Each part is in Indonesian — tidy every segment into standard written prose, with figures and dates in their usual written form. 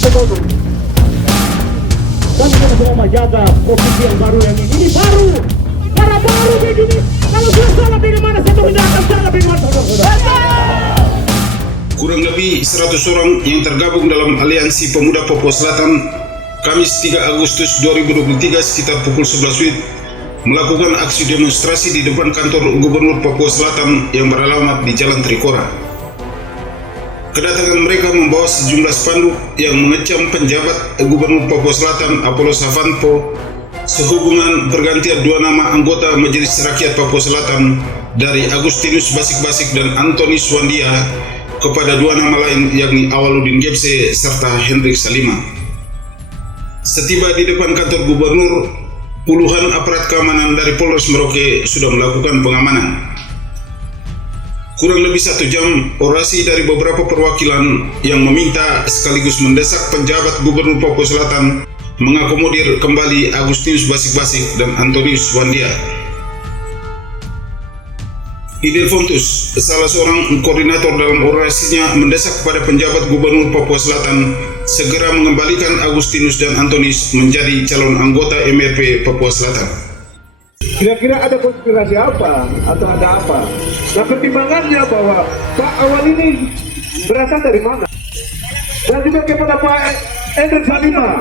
Gubernur. Dan kita semua menjaga provinsi yang baru yang ini baru. Karena baru begini, kalau sudah salah bagaimana satu tidak akan salah bagaimana saudara-saudara. Kurang lebih 100 orang yang tergabung dalam Aliansi Pemuda Papua Selatan Kamis 3 Agustus 2023 sekitar pukul 11 WIB melakukan aksi demonstrasi di depan kantor Gubernur Papua Selatan yang beralamat di Jalan Trikora. Kedatangan mereka membawa sejumlah spanduk yang mengecam penjabat Gubernur Papua Selatan Apollo Savanpo sehubungan pergantian dua nama anggota Majelis Rakyat Papua Selatan dari Agustinus Basik-Basik dan Antoni Swandia kepada dua nama lain yakni Awaludin Gebse serta Hendrik Salima. Setiba di depan kantor Gubernur, puluhan aparat keamanan dari Polres Merauke sudah melakukan pengamanan. Kurang lebih 1 jam, orasi dari beberapa perwakilan yang meminta sekaligus mendesak penjabat Gubernur Papua Selatan mengakomodir kembali Agustinus Basik-Basik dan Antonius Wandia. Idil Fontus, salah seorang koordinator dalam orasinya, mendesak kepada penjabat Gubernur Papua Selatan segera mengembalikan Agustinus dan Antonius menjadi calon anggota MRP Papua Selatan. Kira-kira ada konspirasi apa atau ada apa? Nah, pertimbangannya bahwa Pak Awal ini berasal dari mana? Dan juga kepada Pak Hendrik Salima,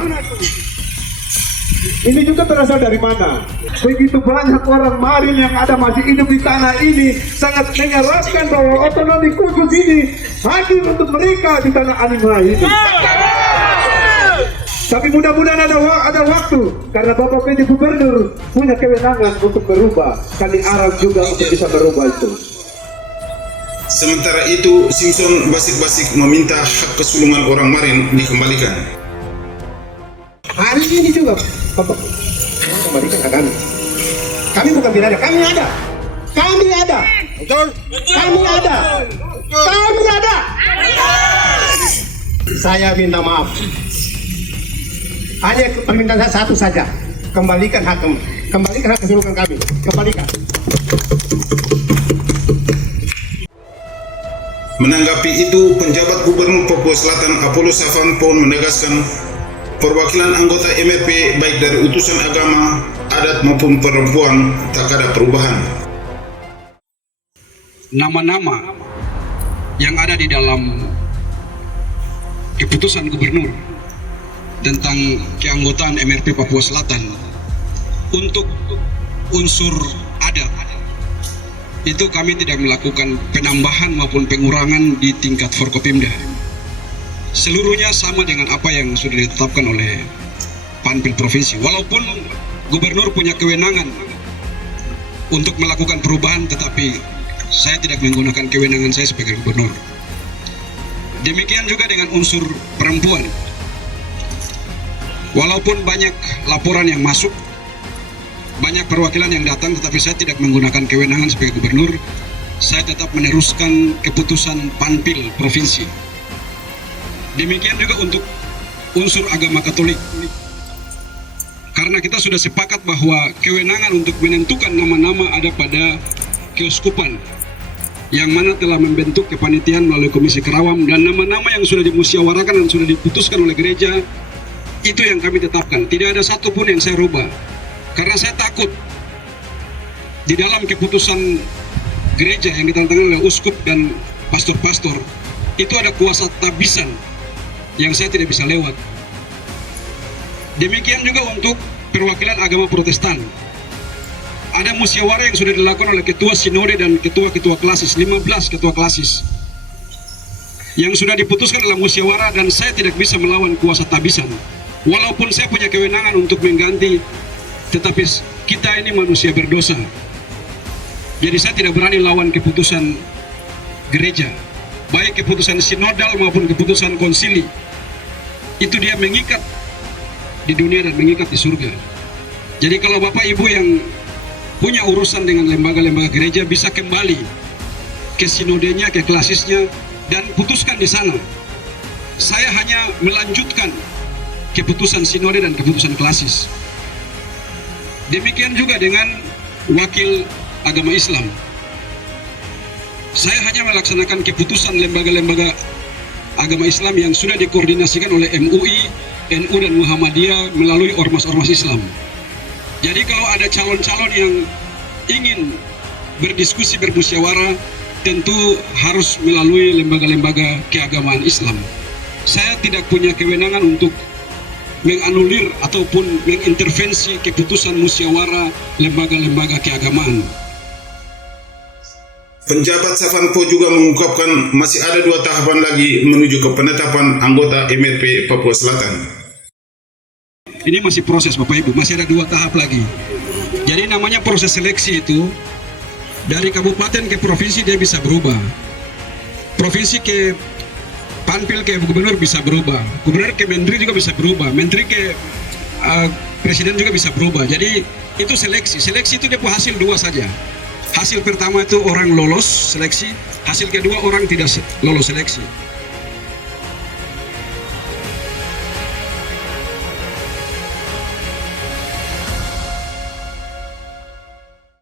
ini juga berasal dari mana? Begitu banyak orang Maril yang ada masih hidup di tanah ini sangat menyeratkan bahwa otonomi khusus ini hadir untuk mereka di tanah Animai ini. Tapi mudah-mudahan ada waktu karena Bapak PJ Gubernur punya kewenangan untuk berubah. Kami harap juga untuk bisa berubah itu. Sementara itu, Simpson Basik-Basik meminta hak kesulungan orang Marin dikembalikan. Hari ini juga Bapak kembalikan hak kami. Kami bukan tidak ada, kami ada. Kami ada. Betul? Kami ada. Kami ada. Saya minta maaf. Hanya permintaan saya satu saja, kembalikan hak kami, kembalikan hak keseluruhan kami, kembalikan. Menanggapi itu, penjabat Gubernur Papua Selatan Apollo Savanpo menegaskan perwakilan anggota MRP baik dari utusan agama, adat maupun perempuan tak ada perubahan. Nama-nama yang ada di dalam keputusan Gubernur tentang keanggotaan MRP Papua Selatan untuk unsur adat itu kami tidak melakukan penambahan maupun pengurangan di tingkat Forkopimda. Seluruhnya sama dengan apa yang sudah ditetapkan oleh Panpil Provinsi. Walaupun Gubernur punya kewenangan untuk melakukan perubahan, tetapi saya tidak menggunakan kewenangan saya sebagai Gubernur. Demikian juga dengan unsur perempuan. Walaupun banyak laporan yang masuk, banyak perwakilan yang datang, tetapi saya tidak menggunakan kewenangan sebagai Gubernur. Saya tetap meneruskan keputusan Panpil Provinsi. Demikian juga untuk unsur agama Katolik. Karena kita sudah sepakat bahwa kewenangan untuk menentukan nama-nama ada pada Keuskupan, yang mana telah membentuk kepanitiaan melalui Komisi Kerawam, dan nama-nama yang sudah dimusyawarahkan dan sudah diputuskan oleh gereja, itu yang kami tetapkan. Tidak ada satupun yang saya rubah, karena saya takut di dalam keputusan gereja yang ditandatangani oleh uskup dan pastor-pastor itu ada kuasa tabisan yang saya tidak bisa lewat. Demikian juga untuk perwakilan agama Protestan. Ada musyawarah yang sudah dilakukan oleh ketua sinode dan ketua-ketua klasis, 15 ketua klasis, yang sudah diputuskan dalam musyawarah, dan saya tidak bisa melawan kuasa tabisan. Walaupun saya punya kewenangan untuk mengganti, tetapi kita ini manusia berdosa. Jadi saya tidak berani lawan keputusan gereja, baik keputusan sinodal maupun keputusan konsili. Itu dia mengikat di dunia dan mengikat di surga. Jadi kalau Bapak Ibu yang punya urusan dengan lembaga-lembaga gereja, bisa kembali ke sinodenya, ke klasisnya, dan putuskan di sana. Saya hanya melanjutkan keputusan sinode dan keputusan klasis. Demikian juga dengan wakil agama Islam. Saya hanya melaksanakan keputusan lembaga-lembaga agama Islam yang sudah dikoordinasikan oleh MUI, NU dan Muhammadiyah melalui ormas-ormas Islam. Jadi kalau ada calon-calon yang ingin berdiskusi bermusyawarah, tentu harus melalui lembaga-lembaga keagamaan Islam. Saya tidak punya kewenangan untuk menganulir ataupun mengintervensi keputusan musyawarah lembaga-lembaga keagamaan. Penjabat Savanpo juga mengungkapkan masih ada 2 tahapan lagi menuju ke penetapan anggota MRP Papua Selatan. Ini masih proses Bapak Ibu, masih ada 2 tahap lagi. Jadi namanya proses seleksi itu, dari kabupaten ke provinsi dia bisa berubah. Provinsi ke Panpil ke gubernur bisa berubah. Gubernur ke menteri juga bisa berubah. Menteri ke presiden juga bisa berubah. Jadi itu seleksi. Seleksi itu dia hasil 2 saja. Hasil pertama itu orang lolos seleksi, hasil kedua orang tidak lolos seleksi.